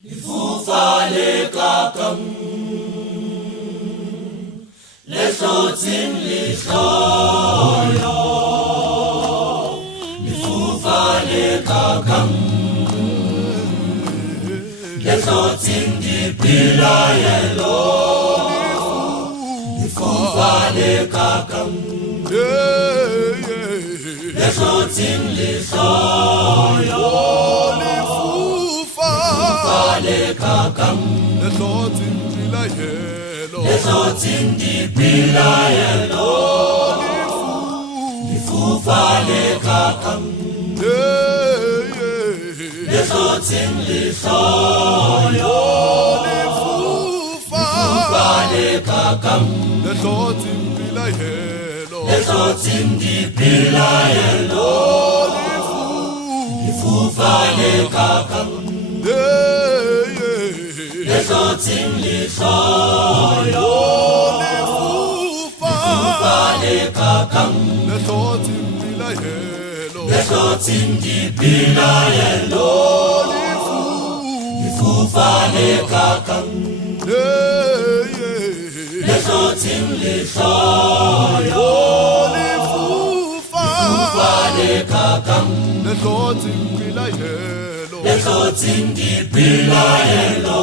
Lifufa le kakang le hlotseng lehloyo. Lifufa le kakang le hlotseng dipilaelo. Lifufa le kakang le hlotseng lehloyo. Le kakang le hlotseng dipilaelo. Lifufa le kakang le hlotseng lehloyo. Lifufa le kakang le hlotseng dipilaelo. Lifufa le kakang le hlotseng lehloyo. Lifufa le kakang le hlotseng dipilaelo. Lifufa le kakang le hlotseng lehloyo. Lifufa le kakang le hlotseng dipilaelo.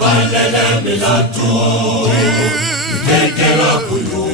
Balele milatu, kekera kuyu.